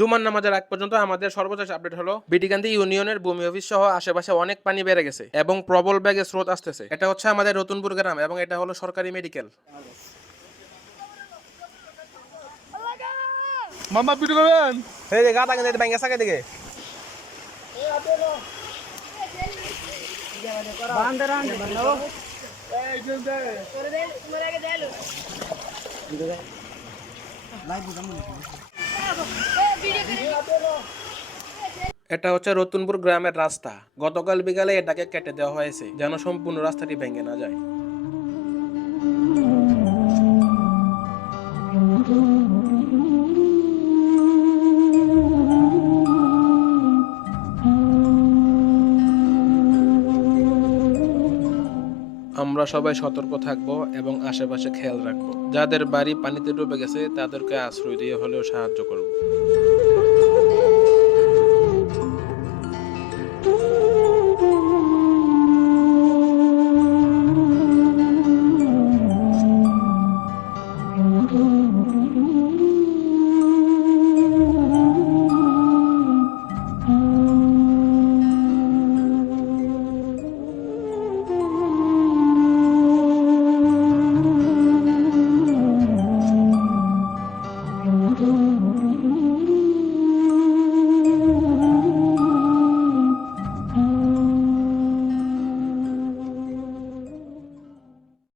জুমার নামাজের আগ পর্যন্ত আমাদের সর্বশেষ আপডেট হলো বিটিকান্দি ইউনিয়নের ভূমি অফিস সহ আশেপাশে অনেক পানি বেড়ে গেছে এবং প্রবল ব্যাগে স্রোত আসতেছে। এটা হচ্ছে আমাদের রতনপুর গ্রাম এবং এটা হলো সরকারি মেডিকেল মামা পিটু করবেন এই যে গাদা কিন্তু ব্যাঙ্গে সাকে দিকে। এটা হচ্ছে রতনপুর গ্রামের রাস্তা। গতকাল বিকালে এটাকে কেটে দেওয়া হয়েছে, যেন সম্পূর্ণ রাস্তাটি ভেঙে না যায়। আমরা সবাই সতর্ক থাকব এবং আশেপাশে খেয়াল রাখব যাদের বাড়ি পানিতে ডুবে গেছে, তাদেরকে আশ্রয় দিয়ে হলেও সাহায্য করব Mm-hmm.